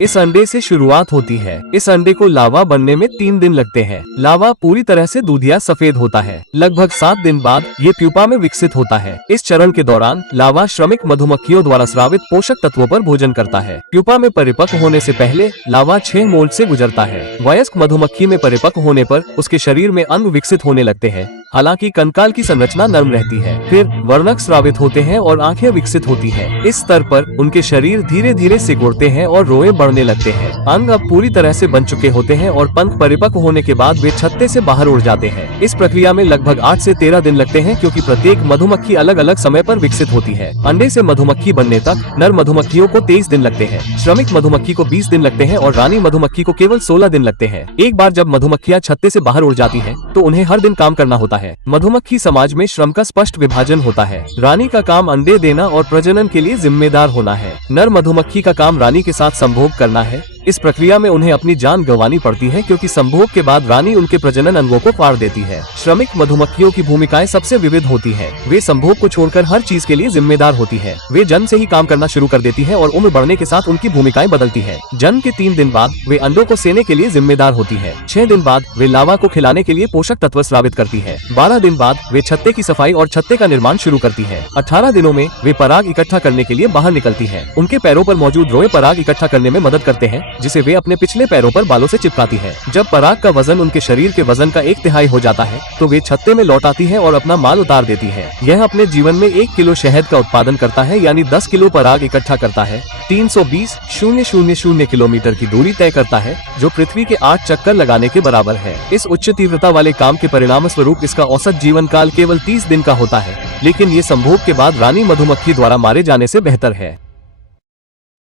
इस अंडे से शुरुआत होती है। इस अंडे को लावा बनने में 3 दिन लगते हैं। लावा पूरी तरह से दूधिया सफेद होता है। लगभग 7 दिन बाद ये प्यूपा में विकसित होता है। इस चरण के दौरान लावा श्रमिक मधुमक्खियों द्वारा स्रावित पोषक तत्वों पर भोजन करता है। प्यूपा में परिपक्व होने से पहले लावा 6 मोल्ड से गुजरता है। वयस्क मधुमक्खी में परिपक्व होने पर उसके शरीर में अंग विकसित होने लगते हैं। हालांकि कंकाल की संरचना नरम रहती है। फिर वर्णक स्रावित होते हैं और आंखें विकसित होती हैं। इस स्तर पर उनके शरीर धीरे धीरे सिकुड़ते हैं और रोए बढ़ने लगते हैं। अंग अब पूरी तरह से बन चुके होते हैं और पंख परिपक्व होने के बाद वे छत्ते से बाहर उड़ जाते हैं। इस प्रक्रिया में लगभग 8 से 13 दिन लगते हैं, क्योंकि प्रत्येक मधुमक्खी अलग अलग समय पर विकसित होती है। अंडे से मधुमक्खी बनने तक नर मधुमक्खियों को 23 दिन लगते हैं, श्रमिक मधुमक्खी को 20 दिन लगते हैं और रानी मधुमक्खी को केवल 16 दिन लगते हैं। एक बार जब मधुमक्खियां छत्ते से बाहर उड़ जाती हैं, तो उन्हें हर दिन काम करना होता है। मधुमक्खी समाज में श्रम का स्पष्ट विभाजन होता है। रानी का काम अंडे देना और प्रजनन के लिए जिम्मेदार होना है। नर मधुमक्खी का काम रानी के साथ संभोग करना है। इस प्रक्रिया में उन्हें अपनी जान गंवानी पड़ती है, क्योंकि संभोग के बाद रानी उनके प्रजनन अंगों को फाड़ देती है। श्रमिक मधुमक्खियों की भूमिकाएं सबसे विविध होती हैं। वे संभोग को छोड़कर हर चीज के लिए जिम्मेदार होती है। वे जन्म से ही काम करना शुरू कर देती है और उम्र बढ़ने के साथ उनकी भूमिकाएं बदलती है। जन्म के 3 दिन बाद वे अंडों को सेने के लिए जिम्मेदार होती है। 6 दिन बाद वे लावा को खिलाने के लिए पोषक तत्व स्रावित करती है। 12 दिन बाद वे छत्ते की सफाई और छत्ते का निर्माण शुरू करती है। 18 दिनों में वे पराग इकट्ठा करने के लिए बाहर निकलती है। उनके पैरों पर मौजूद रोए पराग इकट्ठा करने में मदद करते हैं, जिसे वे अपने पिछले पैरों पर बालों से चिपकाती है। जब पराग का वजन उनके शरीर के वजन का 1/3 हो जाता है, तो वे छत्ते में लौट आती है और अपना माल उतार देती है। यह अपने जीवन में 1 किलो शहद का उत्पादन करता है, यानी 10 किलो पराग इकट्ठा करता है। 320,000 किलोमीटर की दूरी तय करता है, जो पृथ्वी के 8 चक्कर लगाने के बराबर है। इस उच्च तीव्रता वाले काम के परिणाम स्वरूप इसका औसत जीवन काल केवल 30 दिन का होता है, लेकिन ये संभोग के बाद रानी मधुमक्खी द्वारा मारे जाने से बेहतर है।